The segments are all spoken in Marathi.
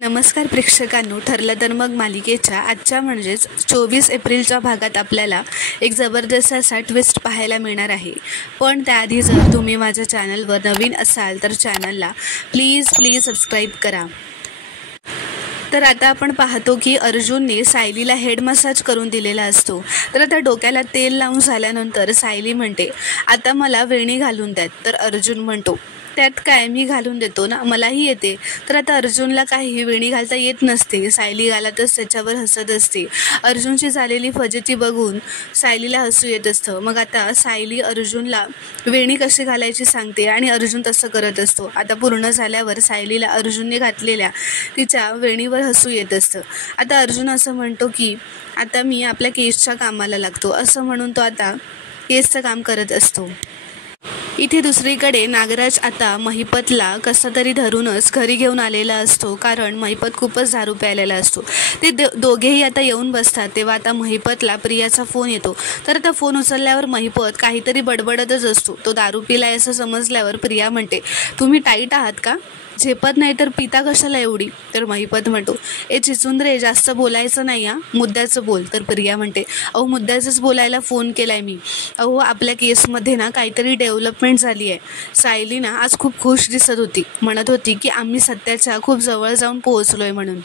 नमस्कार प्रेक्षकांनो, ठरलं तर मग मालिकेच्या आजच्या म्हणजेच 24 एप्रिलच्या भागात आपल्याला एक जबरदस्त असा ट्विस्ट पाहायला मिळणार आहे. पण त्याआधी जर तुम्ही माझ्या चॅनलवर नवीन असाल तर चॅनलला प्लीज सबस्क्राईब करा. तर आता आपण पाहतो की अर्जुनने सायलीला हेड मसाज करून दिलेला असतो. तर आता डोक्याला तेल लावून झाल्यानंतर सायली म्हणते, आता मला वेणी घालून द्यात. तर अर्जुन म्हणतो, त्यात काय, मी घालून देतो ना, मलाही येते. तर आता अर्जुनला काही वेणी घालता येत नसते. सायली घालतच त्याच्यावर हसत असते. अर्जुनची झालेली फजिती बघून सायलीला हसू येत असतं. मग आता सायली अर्जुनला वेणी कशी घालायची सांगते आणि अर्जुन तसं करत असतो. आता पूर्ण झाल्यावर सायलीला अर्जुनने घातलेल्या तिच्या वेणीवर हसू येत असतं. आता अर्जुन असं म्हणतो की आता मी आपल्या केसच्या कामाला लागतो, असं म्हणून तो आता केसचं काम करत असतो. इथे दुसरीकडे नागराज आता महिपतला कसा तरी धरूनच घरी घेऊन आलेला असतो, कारण महिपत खूपच दारू प्यायलेला असतो. ते दोघेही आता येऊन बसतात. तेव्हा आता महिपतला प्रियाचा फोन येतो. तर आता फोन उचलल्यावर महिपत काहीतरी बडबडतच असतो. तो दारू पिलाय असं समजल्यावर प्रिया म्हणते, तुम्ही टाईट आहात का, झेपत नाही तर पिता कशाला एवढी. तर महिपत म्हणतो, ए चिचुंद्रे, जास्त बोलायचं नाही हा, मुद्द्याचं बोल. तर प्रिया म्हणते, अहो मुद्द्याचंच बोलायला फोन केलाय मी. अहो आपल्या केसमध्ये ना काहीतरी डेव्हलपमेंट झाली आहे. सायली ना आज खूप खुश दिसत होती, म्हणत होती की आम्ही सत्याच्या खूप जवळ जाऊन पोहोचलोय म्हणून.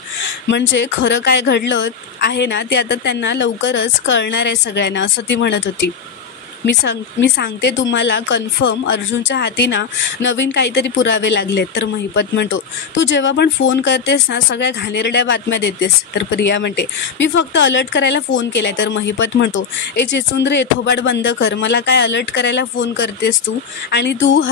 म्हणजे खरं काय घडलं आहे ना ते आता त्यांना लवकरच कळणार आहे सगळ्यांना, असं ती म्हणत होती. मी सांगते तुम्हाला कन्फर्म अर्जुनच्या हाती ना नवीन काहीतरी पुरावे लागलेत. तर महिपत म्हणतो, तू जेव्हा पण फोन करतेस ना सगळ्या घाणेरड्या बातम्या देतेस. तर प्रिया म्हणते, मी फक्त अलर्ट करायला फोन केलाय. तर महिपत म्हणतो, ए चिचुंद्रे, थोबाड बंद कर, मला काय अलर्ट करायला फोन करतेस तू, आणि तू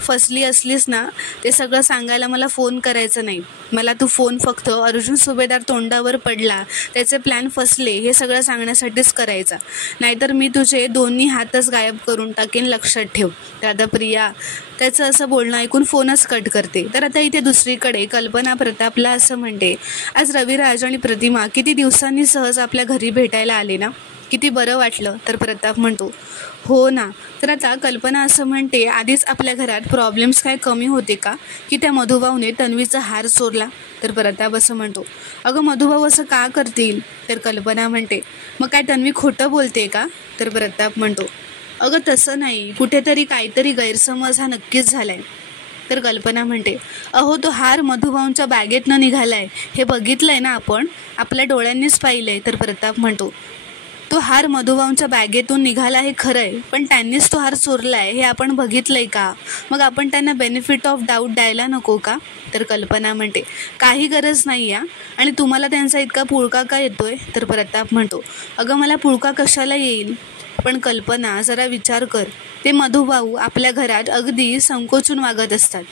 फसली असलीस ना ते सगळं सांगायला मला फोन करायचं नाही. मला तू फोन फक्त अर्जुन सुभेदार तोंडावर पडला, त्याचे प्लॅन फसले हे सगळं सांगण्यासाठीच करायचा, नाहीतर मी तुझे दोन्ही हातच गायब करून टाकेन, लक्षात ठेव. तर आता प्रिया त्याचं असं बोलणं ऐकून फोनच कट करते. तर आता इथे दुसरीकडे कल्पना प्रतापला असं म्हणते, आज रविराज आणि प्रतिमा किती दिवसांनी सहज आपल्या घरी भेटायला आले ना, किती बरं वाटलं. तर प्रताप म्हणतो, हो ना. तर आता कल्पना असं म्हणते, आधीच आपल्या घरात प्रॉब्लेम्स काय कमी होते का की त्या मधुभाऊने तन्वीचा हार चोरला. तर प्रताप असं म्हणतो, अगं मधुभाऊ असं का करतील. तर कल्पना म्हणते, मग काय तन्वी खोटं बोलते का. तर प्रताप म्हणतो, अगं तसं नाही, कुठेतरी काहीतरी गैरसमज हा नक्कीच झालाय. तर कल्पना म्हणते, अहो तो हार मधुभाऊंच्या बॅगेतनं निघालाय, हे बघितलंय ना आपण, आपल्या डोळ्यांनीच पाहिलंय. तर प्रताप म्हणतो, तो हार मधुभाऊंच्या बॅगेतून निघाला हे खरं आहे, पण त्यांनीच तो हार चोरला आहे हे आपण बघितलंय का, मग आपण त्यांना बेनिफिट ऑफ डाऊट द्यायला नको का. तर कल्पना म्हणते, काही गरज नाही आहे, आणि तुम्हाला त्यांचा इतका पुळका का येतोय. तर प्रताप म्हणतो, अगं मला पुळका कशाला येईल, पण कल्पना जरा विचार कर, ते मधुभाऊ आपल्या घरात अगदी संकोचून वागत असतात,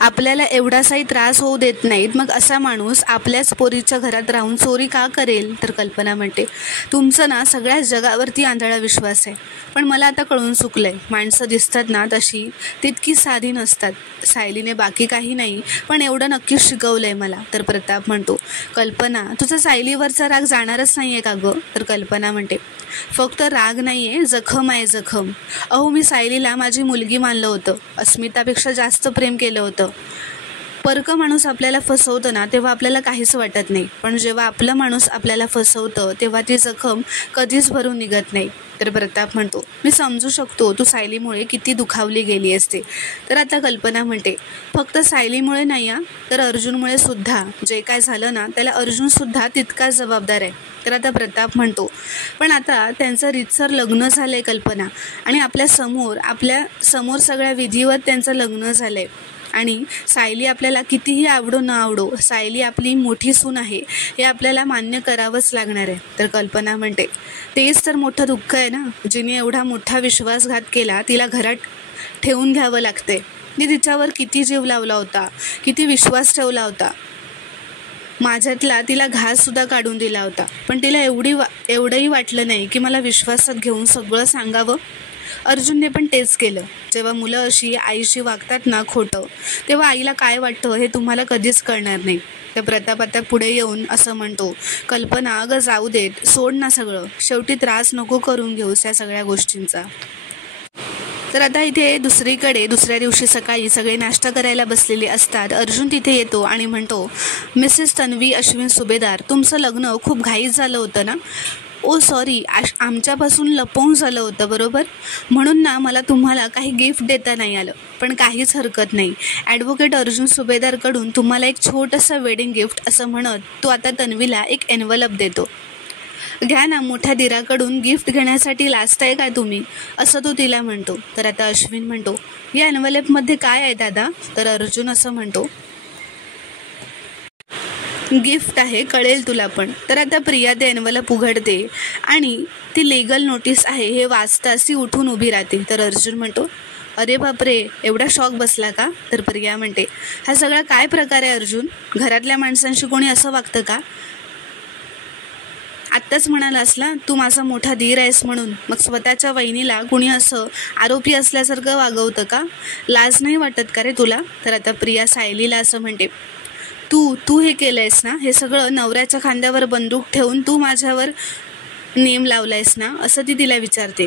आपल्याला एवढासाही त्रास होऊ देत नाहीत, मग असा माणूस आपल्याच पोरीच्या घरात राहून चोरी का करेल. तर कल्पना म्हणते, तुमचं ना सगळ्या जगावरती आंधळा विश्वास आहे, पण मला आता कळून चुकलंय, माणसं दिसतात ना तशी तितकी साधी नसतात. सायलीने बाकी काही नाही, पण एवढं नक्कीच शिकवलंय मला. तर प्रताप म्हणतो, कल्पना तुझा सायलीवरचा राग जाणारच नाही आहे का गं. तर कल्पना म्हणते, फक्त राग नाही आहे, जखम आहे, जखम. अहो मी सायलीला माझी मुलगी मानलं होतं, अस्मितापेक्षा जास्त प्रेम केलं होतं. परकं माणूस आपल्याला फसवतं ना तेव्हा आपल्याला काहीच वाटत नाही, पण जेव्हा आपलं माणूस आपल्याला फसवतं तेव्हा ती जखम कधीच भरून निघत नाही. तर प्रताप म्हणतो, मी समजू शकतो तू सायलीमुळे किती दुखावली गेली असते. तर आता कल्पना म्हणते, फक्त सायलीमुळे नाही तर अर्जुनमुळे सुद्धा, जे काय झालं ना त्याला अर्जुनसुद्धा तितकाच जबाबदार आहे. तर आता प्रताप म्हणतो, पण आता त्यांचं रीतसर लग्न झालं आहे कल्पना, आणि आपल्या समोर सगळ्या विधीवर त्यांचं लग्न झालं आहे, आणि सायली आपल्याला कितीही आवडो न आवडो, सायली आपली मोठी सून आहे हे आपल्याला मान्य करावंच लागणार आहे. तर कल्पना म्हणते, तेच तर मोठं दुःख आहे ना, जिने एवढा मोठा विश्वासघात केला तिला घरात ठेवून घ्यावं लागते. मी तिच्यावर किती जीव लावला होता, किती विश्वास ठेवला होता, माझ्यातला तिला घाससुद्धा काढून दिला होता, पण तिला एवढंही वाटलं नाही की मला विश्वासात घेऊन सगळं सांगावं. अर्जुनने पण तेच केलं. जेव्हा मुलं अशी आईशी वागतात ना खोटं, तेव्हा आईला काय वाटतं हे तुम्हाला कधीच कळणार नाही. तर प्रताप आता पुढे येऊन असं म्हणतो, कल्पना अगं जाऊ देत, सोड ना सगळं, शेवटी त्रास नको करून घेऊस या सगळ्या गोष्टींचा. तर आता इथे दुसरीकडे दुसऱ्या दिवशी सकाळी सगळे नाश्ता करायला बसलेले असतात. अर्जुन तिथे येतो आणि म्हणतो, मिसेस तन्वी अश्विन सुभेदार, तुमचं लग्न खूप घाईत झालं होतं ना? ओ सॉरी, आमच्यापासून लपवून झालं होतं बरोबर, म्हणून ना मला तुम्हाला काही गिफ्ट देता नाही आलं. पण काहीच हरकत नाही, ॲडव्होकेट अर्जुन सुभेदारकडून तुम्हाला एक छोटंसं वेडिंग गिफ्ट असं म्हणत तो आता तन्वीला एक एन्व्हलप देतो. घ्या ना, मोठ्या दिराकडून गिफ्ट घेण्यासाठी लाजताय काय तुम्ही, असं तो तिला म्हणतो. तर आता अश्विन म्हणतो, या एन्व्हलपमध्ये काय आहे दादा? तर अर्जुन असं म्हणतो, गिफ्ट आहे, कळेल तुला पण. तर आता प्रिया ते एन्व्हलप उघडते आणि ती लीगल नोटीस आहे हे वाचताच ती उठून उभी राहते. तर अर्जुन म्हणतो, अरे बापरे, एवढा शॉक बसला का? तर प्रिया म्हणते, हा सगळा काय प्रकार आहे अर्जुन? घरातल्या माणसांशी कोणी असं वागतं का? आत्ताच म्हणालास ना तू माझा मोठा धीर आहेस म्हणून, मग स्वतःच्या वहिनीला कुणी असं आरोपी असल्यासारखं वागवतं का? लाज नाही वाटत का रे तुला? तर आता प्रिया सायलीला असं म्हणते, तू हे केलं आहेस ना, हे सगळं नवऱ्याच्या खांद्यावर बंदूक ठेवून तू माझ्यावर नेम लावलायस ना, असं ती तिला विचारते.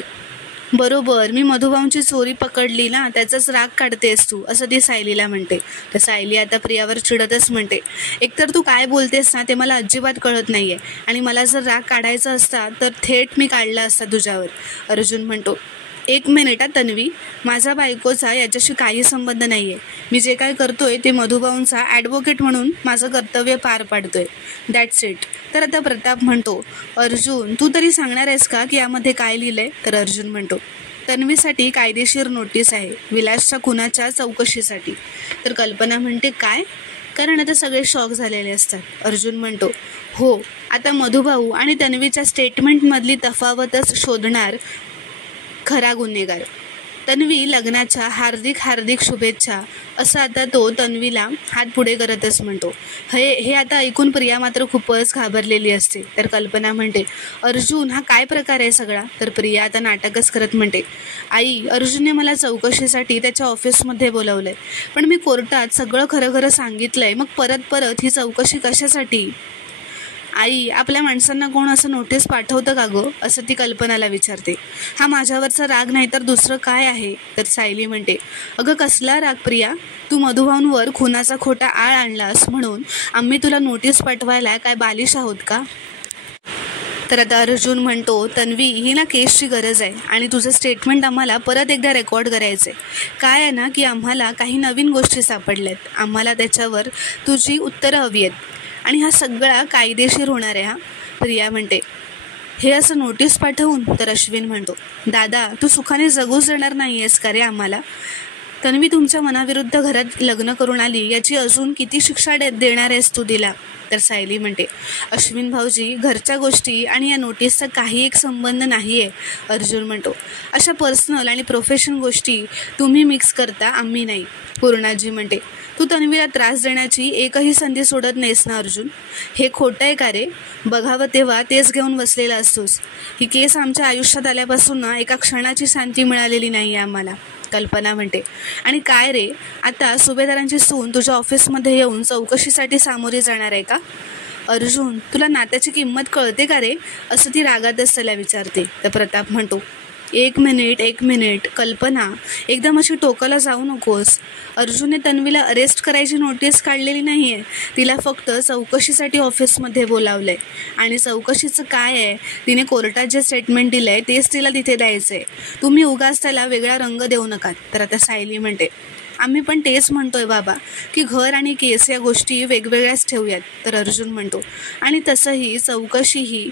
बरोबर, मी मधुभाऊंची चोरी पकडली ना, त्याचाच राग काढतेस तू, असं ती सायलीला म्हणते. तर सायली आता प्रियावर चिडतच म्हणते, एकतर तू काय बोलतेस ना ते मला अजिबात कळत नाही आहे, आणि मला जर राग काढायचा असता तर थेट मी काढला असता तुझ्यावर. अर्जुन म्हणतो, एक मिनिट तन्वी, माझा बायकोचा याच्याशी काही संबंध नाही आहे. मी जे काय करतोय ते मधुभाऊंचा ॲडव्होकेट म्हणून माझं कर्तव्य पार पाडतोय, दॅट्स इट. तर आता प्रताप म्हणतो, अर्जुन तू तरी सांगणार आहेस का की यामध्ये काय लिहिलंय? तर अर्जुन म्हणतो, तन्वीसाठी कायदेशीर नोटीस आहे, विलासच्या खुनाच्या चौकशीसाठी. तर कल्पना म्हणते, काय? कारण आता सगळे शॉक झालेले असतात. अर्जुन म्हणतो, हो, आता मधुभाऊ आणि तन्वीच्या स्टेटमेंटमधली तफावतच शोधणार खरा गुन्हेगार. तन्वी लग्नाच्या हार्दिक हार्दिक शुभेच्छा, असं आता तो तन्वीला हात पुढे करतच म्हणतो. हे आता ऐकून प्रिया मात्र खूपच घाबरलेली असते. तर कल्पना म्हणते, अर्जुन हा काय प्रकार आहे सगळा? तर प्रिया आता नाटकच करत म्हणते, आई, अर्जुनने मला चौकशीसाठी त्याच्या ऑफिसमध्ये बोलावलंय, पण मी कोर्टात सगळं खरं खरं सांगितलंय, मग परत ही चौकशी कशासाठी? आई, आपल्या माणसांना कोण असं नोटीस पाठवतं का गं, असं ती कल्पनाला विचारते. हा माझ्यावरचा राग नाही तर दुसरं काय आहे? तर सायली म्हणते, अगं कसला राग प्रिया, तू मधुभाऊंवर खुनाचा खोटा आळ आणलास म्हणून आम्ही तुला नोटीस पाठवायला काय बालिश आहोत का? तर आता अर्जुन म्हणतो, तन्वी, ही ना केसची गरज आहे आणि तुझं स्टेटमेंट आम्हाला परत एकदा रेकॉर्ड करायचं आहे. काय आहे ना की आम्हाला काही नवीन गोष्टी सापडल्यात, आम्हाला त्याच्यावर तुझी उत्तरं हवी आहेत आणि हा सगळा कायदेशीर होणार आहे. प्रिया म्हणते, हे असं नोटीस पाठवून? तर अश्विन म्हणतो, दादा, तू सुखाने जगूच देणार नाही आहेस का रे आम्हाला? तन्वी तुमच्या मनाविरुद्ध घरात लग्न करून आली, याची अजून किती शिक्षा देणार आहेस तू तिला? तर सायली म्हणते, अश्विन भाऊजी, घरच्या गोष्टी आणि या नोटीसचा काही एक संबंध नाही आहे. अर्जुन म्हणतो, अशा पर्सनल आणि प्रोफेशनल गोष्टी तुम्ही मिक्स करता, आम्ही नाही. पूर्णाजी म्हणते, तू तन्वीला त्रास देण्याची एकही संधी सोडत नाहीस ना अर्जुन? हे खोटं आहे का रे? बघावं तेव्हा तेच घेऊन बसलेला असतोस. ही केस आमच्या आयुष्यात आल्यापासून ना एका क्षणाची शांती मिळालेली नाही आहे आम्हाला. कल्पना म्हणते, आणि काय रे, आता सुभेदारांची सून तुझ्या ऑफिसमध्ये येऊन चौकशीसाठी सामोरी जाणार आहे का? अर्जुन, तुला नात्याची किंमत कळते का रे, असं ती रागातच त्याला विचारते. तर प्रताप म्हणतो, एक मिनिट कल्पना, एकदम अशी टोकाला जाऊ नकोस. अर्जुनने तन्वीला अरेस्ट करायची नोटीस काढलेली नाही आहे, तिला फक्त चौकशीसाठी ऑफिसमध्ये बोलावलं आहे. आणि चौकशीचं काय आहे, तिने कोर्टात जे स्टेटमेंट दिलं आहे तेच तिला तिथे द्यायचं आहे. तुम्ही उगाच त्याला वेगळा रंग देऊ नका. तर आता सायली म्हणते, आम्ही पण तेच म्हणतोय बाबा की घर आणि केस या गोष्टी वेगवेगळ्याच ठेवूयात. तर अर्जुन म्हणतो, आणि तसंही चौकशीही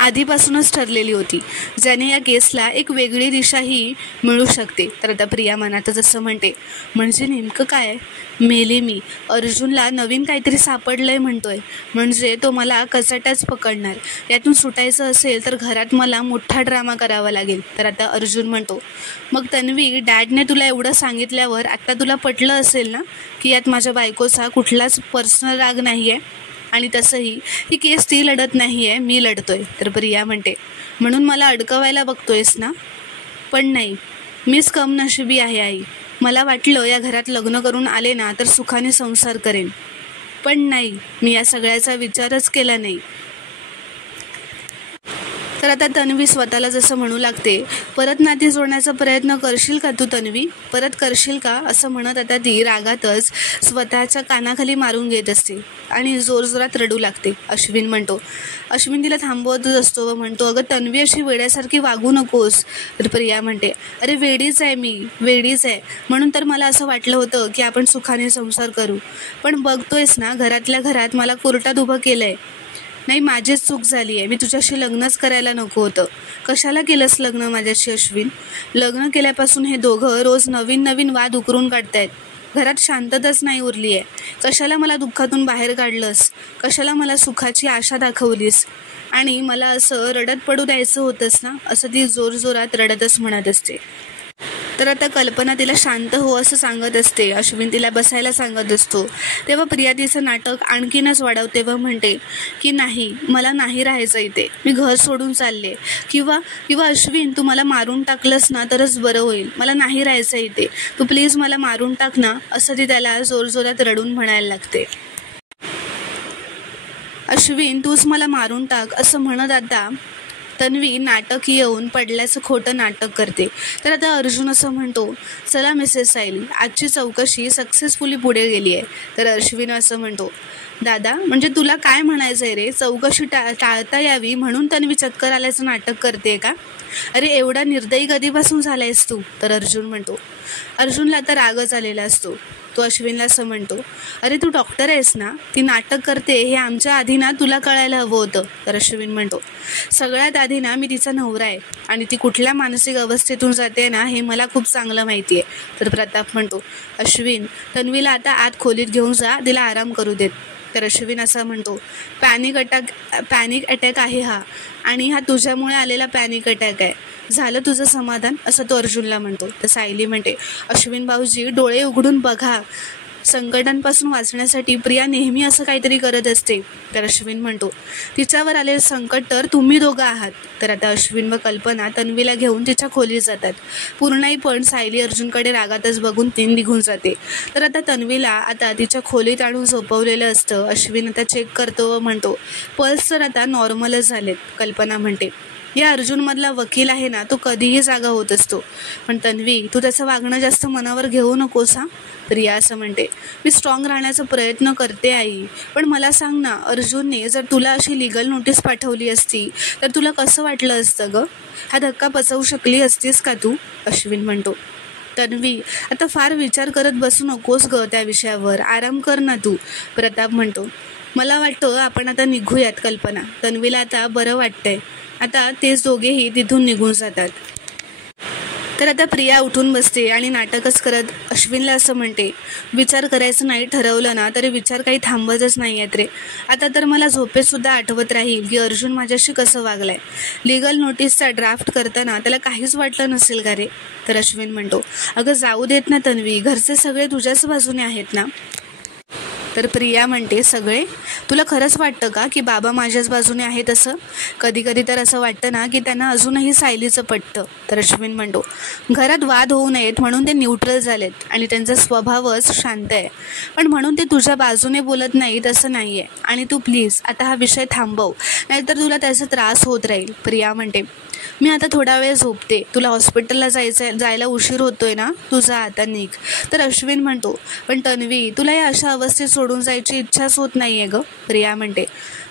आधीपासूनच ठरलेली होती, ज्याने या केसला एक वेगळी दिशाही मिळू शकते. तर आता प्रिया मनातच असं म्हणते, म्हणजे नेमकं काय? मेले मी, अर्जुनला नवीन काहीतरी सापडलंय म्हणतोय, म्हणजे तो मला कचाट्याच पकडणार. यातून सुटायचं असेल तर घरात मला मोठा ड्रामा करावा लागेल. तर आता अर्जुन म्हणतो, मग तन्वी, डॅडने तुला एवढं सांगितल्यावर आता तुला पटलं असेल ना की यात माझ्या बायकोचा कुठलाच पर्सनल राग नाही आहे, आणि तसंही ही केस ती लढत नाही आहे, मी लढतोय. तर प्रिया म्हणते, म्हणून मला अडकवायला बघतोयस ना? पण नाही, मीच कमनशिबी आहे आई. मला वाटलं या घरात लग्न करून आले ना तर सुखाने संसार करेन, पण नाही, मी या सगळ्याचा विचारच केला नाही. तर आता तन्वी स्वतःला जसं म्हणू लागते, परत नाती जोडण्याचा प्रयत्न करशील का तू तन्वी, परत करशील का, असं म्हणत आता ती रागातच स्वतःच्या कानाखाली मारून घेत असते आणि जोरजोरात रडू लागते. अश्विन म्हणतो. अश्विन तिला थांबवतच असतो व म्हणतो, अगं तन्वी अशी वेड्यासारखी वागू नकोस. तर प्रिया म्हणते, अरे वेडीच आहे मी, वेडीच आहे, म्हणून तर मला असं वाटलं होतं की आपण सुखाने संसार करू, पण बघतोयस ना घरातल्या घरात मला कोर्टात उभं केलं आहे. नाही, माझीच चूक झाली आहे, मी तुझ्याशी लग्नच करायला नको होतं. कशाला केलंस लग्न माझ्याशी अश्विन. लग्न केल्यापासून हे दोघं रोज नवीन नवीन वाद उकरून काढतायत. घरात शांतताच नाही उरली आहे. कशाला मला दुःखातून बाहेर काढलंस, कशाला मला सुखाची आशा दाखवलीस आणि मला असं रडत पडू द्यायचं होतंस ना, असं ती जोरजोरात रडतच म्हणत असते. तर आता कल्पना तिला शांत हो असं सांगत असते. अश्विन तिला बसायला सांगत असतो. तेव्हा प्रिया तिचं नाटक आणखीनच वाढवते व म्हणते की नाही, मला नाही राहायचं इथे, मी घर सोडून चालले. किंवा अश्विन तू मला मारून टाकलंस ना तरच बरं होईल, मला नाही राहायचं इथे, तू प्लीज मला मारून टाक ना, असं ती त्याला जोरजोरात रडून म्हणायला लागते. अश्विन तूच मला मारून टाक असं म्हणत आता तन्वी नाटक येऊन पडल्याचं खोटं नाटक करते. तर आता अर्जुन असं म्हणतो, चला मिसेस सायली, आजची चौकशी सक्सेसफुली पुढे गेली आहे. तर अश्विन असं म्हणतो, दादा म्हणजे तुला काय म्हणायचं आहे रे, चौकशी टाळता यावी म्हणून तन्वी चक्कर आल्याचं नाटक करते का. अरे एवढा निर्दयी कधीपासून झालायस तू. तर अर्जुन म्हणतो. अर्जुनला आता रागच आलेला असतो. तो अश्विनला असं म्हणतो, अरे तू डॉक्टर आहेस ना, ती नाटक करते हे आमच्या आधी ना तुला कळायला हवं होतं. तर अश्विन म्हणतो, सगळ्यात आधी ना मी तिचा नवरा आहे आणि ती कुठल्या मानसिक अवस्थेतून जाते ना हे मला खूप चांगलं माहिती आहे. तर प्रताप म्हणतो, अश्विन तन्वीला आता आत खोलीत घेऊन जा, तिला आराम करू देत. तर अश्विन असा म्हणतो, पॅनिक अटॅक आहे हा, आणि हा तुझ्यामुळे आलेला पॅनिक अटॅक आहे, झालं तुझं समाधान, असं तो अर्जुनला म्हणतो. तर सायली म्हणते, अश्विन भाऊजी डोळे उघडून बघा, संकटांपासून वाचण्यासाठी प्रिया नेहमी असं काहीतरी करत असते. तर अश्विन म्हणतो, तिच्यावर आलेलं संकट तर तुम्ही दोघं आहात. तर आता अश्विन व कल्पना तन्वीला घेऊन तिच्या खोलीत जातात. पूर्णाई पण सायली अर्जुनकडे रागातच बघून ती निघून जाते. तर आता तन्वीला आता तिच्या खोलीत आणून झोपवलेलं असतं. अश्विन आता चेक करतो व म्हणतो, पल्स तर आता नॉर्मलच झालेत. कल्पना म्हणते, या अर्जुनमधला वकील आहे ना, तो कधीही जागा होत असतो, पण तन्वी तू त्याचं वागणं जास्त मनावर घेऊ नकोस हा. प्रिया असं म्हणते, मी स्ट्रॉंग राहण्याचा प्रयत्न करते आई, पण मला सांग ना, अर्जुनने जर तुला अशी लीगल नोटीस पाठवली असती तर तुला कसं वाटलं असतं गं, हा धक्का पचवू शकली असतीस का तू. अश्विन म्हणतो, तन्वी आता फार विचार करत बसू नकोस गं त्या विषयावर, आराम कर ना तू. प्रताप म्हणतो, मला वाटतं आपण आता निघूयात कल्पना, तन्वीला आता बरं वाटतंय. आता तेच दोघेही तिथून निघून जातात. तर आता प्रिया उठून बसते आणि नाटकच करत अश्विनला असं म्हणते, विचार करायचं नाही ठरवलं ना तरी विचार काही थांबतच नाही आहेत रे. आता तर मला झोपेतसुद्धा आठवत राहील की अर्जुन माझ्याशी कसं वागलाय. लीगल नोटीसचा ड्राफ्ट करताना त्याला काहीच वाटलं नसेल का रे. तर अश्विन म्हणतो, अगं जाऊ देत ना तन्वी, घरचे सगळे तुझ्याच बाजूने आहेत ना. तर प्रिया म्हणते, सगळे, तुला खरंच वाटतं का की बाबा माझ्याच बाजूने आहेत असं. कधी कधी तर असं वाटतं ना की त्यांना अजूनही सायलीचं पटतं. तर अश्विन म्हणतो, घरात वाद होऊ नयेत म्हणून ते न्यूट्रल झालेत आणि त्यांचा स्वभावच शांत आहे, पण म्हणून ते तुझ्या बाजूने बोलत नाहीत असं नाही आहे. आणि तू प्लीज आता हा विषय थांबव, नाहीतर तुला त्याचा त्रास होत राहील. प्रिया म्हणते, मी आता थोडा वेळ झोपते, तुला हॉस्पिटलला जायला उशीर होतोय ना, तू जा आता निघ. तर अश्विन म्हणतो, पण तन्वी तुला या अशा अवस्थेत सोडून जायची इच्छाच होत नाही आहे गं. प्रिया म्हणते,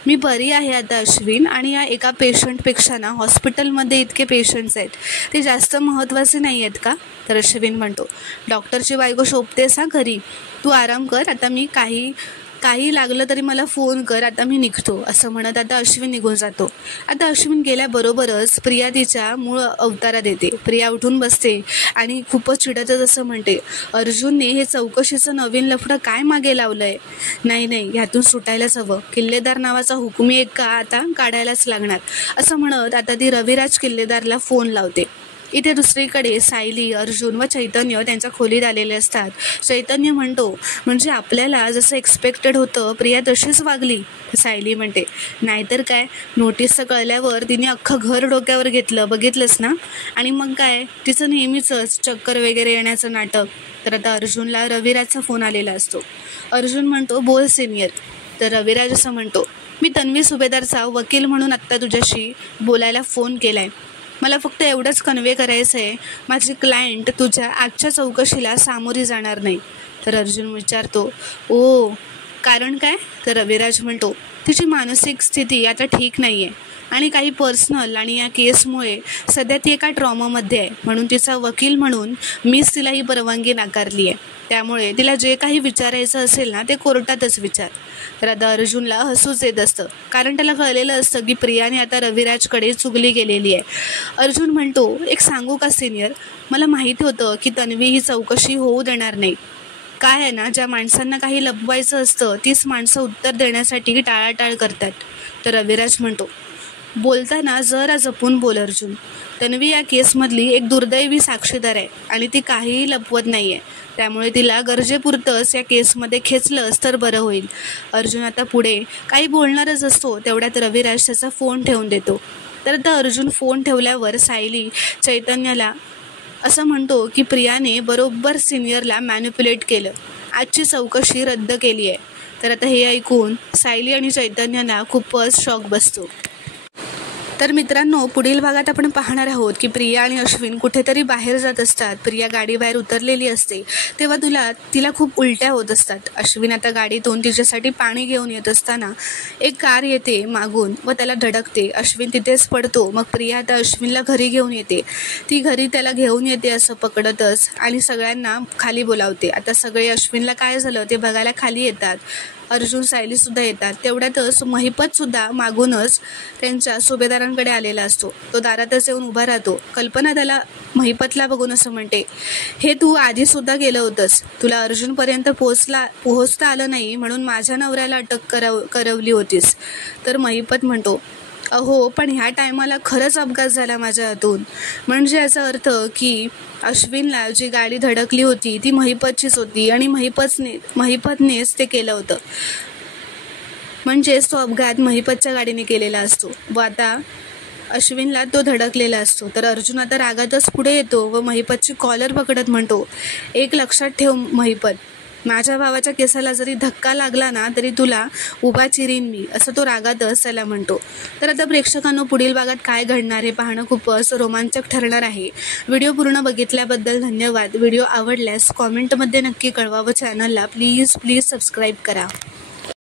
मी बरी आहे आता अश्विन, आणि या एका पेशंटपेक्षा ना हॉस्पिटलमध्ये इतके पेशंट्स आहेत ते जास्त महत्त्वाचे नाही आहेत का. तर अश्विन म्हणतो, डॉक्टरची बायको शोभतेस हा घरी, तू आराम कर, आता मी काही लागलं तरी मला फोन कर, आता मी निघतो, असं म्हणत आता अश्विन निघून जातो. आता अश्विन गेल्याबरोबरच प्रिया तिच्या मूळ अवतारात येते. प्रिया उठून बसते आणि खूपच चिडतच असं म्हणते, अर्जुनने हे चौकशीचं नवीन लफडं काय मागे लावलंय. नाही, ह्यातून सुटायलाच हवं, किल्लेदार नावाचा हुकमी एक का आता काढायलाच लागणार, असं म्हणत आता ती रविराज किल्लेदारला फोन लावते. इथे दुसरीकडे सायली, अर्जुन व चैतन्य त्यांच्या खोलीत आलेले असतात. चैतन्य म्हणतो, म्हणजे आपल्याला जसं एक्सपेक्टेड होतं प्रिया तशीच वागली. सायली म्हणते, नाहीतर काय, नोटीसचं कळल्यावर तिने अख्खं घर डोक्यावर घेतलं, बघितलंस ना, आणि मग काय तिचं नेहमीचंच चक्कर वगैरे येण्याचं नाटक. तर आता अर्जुनला रविराजचा फोन आलेला असतो. अर्जुन म्हणतो, बोल सिनियर. तर रविराज असं म्हणतो, मी तन्वी सुभेदारचा वकील म्हणून आत्ता तुझ्याशी बोलायला फोन केला आहे. मला फक्त एवढंच कन्वे करायचं आहे, माझी क्लायंट तुझ्या आजच्या चौकशीला सामोरी जाणार नाही. तर अर्जुन विचारतो, ओ कारण काय? तर रविराज म्हणतो, तिची मानसिक स्थिती आता ठीक नाही आहे आणि काही पर्सनल आणि या केसमुळे सध्या ती एका ट्रॉमामध्ये आहे. म्हणून तिचा वकील म्हणून मीच तिला ही परवानगी नाकारली आहे. त्यामुळे तिला जे काही विचारायचं असेल ना ते कोर्टातच विचार. तर आता अर्जुनला हसूच येत असतं, कारण त्याला कळलेलं असतं की प्रियाने आता रविराजकडे चुगली केलेली आहे. अर्जुन म्हणतो, एक सांगू का सिनियर, मला माहिती होतं की तन्वी ही चौकशी होऊ देणार नाही. काय आहे ना, ज्या माणसांना काही लपवायचं असतं तीच माणसं उत्तर देण्यासाठी टाळाटाळ करतात. तर रविराज म्हणतो, बोलताना जरा जपून बोल अर्जुन. तन्वी या केसमधली एक दुर्दैवी साक्षीदार आहे आणि ती काहीही लपवत नाही आहे. त्यामुळे तिला गरजेपुरतंच या केसमध्ये खेचलंच तर बरं होईल. अर्जुन आता पुढे काही बोलणारच असतो, तेवढ्यात रविराज त्याचा फोन ठेवून देतो. तर आता अर्जुन फोन ठेवल्यावर सायली चैतन्याला असं म्हणतो की प्रियाने बरोबर सिनियरला मॅनिप्युलेट केलं, आजची चौकशी रद्द केली आहे. तर आता हे ऐकून सायली आणि चैतन्याला खूपच शॉक बसतो. तर मित्रांनो, पुढील भागात आपण पाहणार आहोत की प्रिया आणि अश्विन कुठेतरी बाहेर जात असतात. प्रिया गाडीबाहेर उतरलेली असते तेव्हा तिला खूप उलट्या होत असतात. अश्विन आता गाडीतून तिच्यासाठी पाणी घेऊन येत असताना एक कार येते मागून व त्याला धडकते. अश्विन तिथेच पडतो. मग प्रिया आता अश्विनला घरी घेऊन येते. ती घरी त्याला घेऊन येते असं पकडतच आणि सगळ्यांना खाली बोलावते. आता सगळे अश्विनला काय झालं ते बघायला खाली येतात. अर्जुन सायलीसुद्धा येतात. तेवढ्यातच महिपतसुद्धा मागूनच त्यांच्या सुभेदारांकडे आलेला असतो. तो दारातच येऊन उभा राहतो. कल्पना त्याला महिपतला बघून असं म्हणते, हे तू आधीसुद्धा गेलं होतंस, तुला अर्जुनपर्यंत पोहोचता आलं नाही म्हणून माझ्या नवऱ्याला अटक करवली होतीस. तर महिपत म्हणतो, अहो पण ह्या टायमाला खरंच अपघात झाला माझ्या हातून. म्हणजे याचा अर्थ की अश्विनला जी गाडी धडकली होती ती महिपतचीच होती आणि महिपतनेच ते केलं होतं. म्हणजेच तो अपघात महिपतच्या गाडीने केलेला असतो व आता अश्विनला तो धडकलेला असतो. तर अर्जुन आता रागातच पुढे येतो व महिपतची कॉलर पकडत म्हणतो, एक लक्षात ठेव महिपत, माझ्या भावाच्या केसाला जरी धक्का लागला ना तरी तुला उभा चिरीन मी, असं तो रागातच त्याला म्हणतो. तर आता प्रेक्षकांनो, पुढील भागात काय घडणार हे पाहणं खूपच रोमांचक ठरणार आहे. व्हिडिओ पूर्ण बघितल्याबद्दल धन्यवाद. व्हिडिओ आवडल्यास कॉमेंटमध्ये नक्की कळवा व चॅनलला प्लीज सबस्क्राईब करा.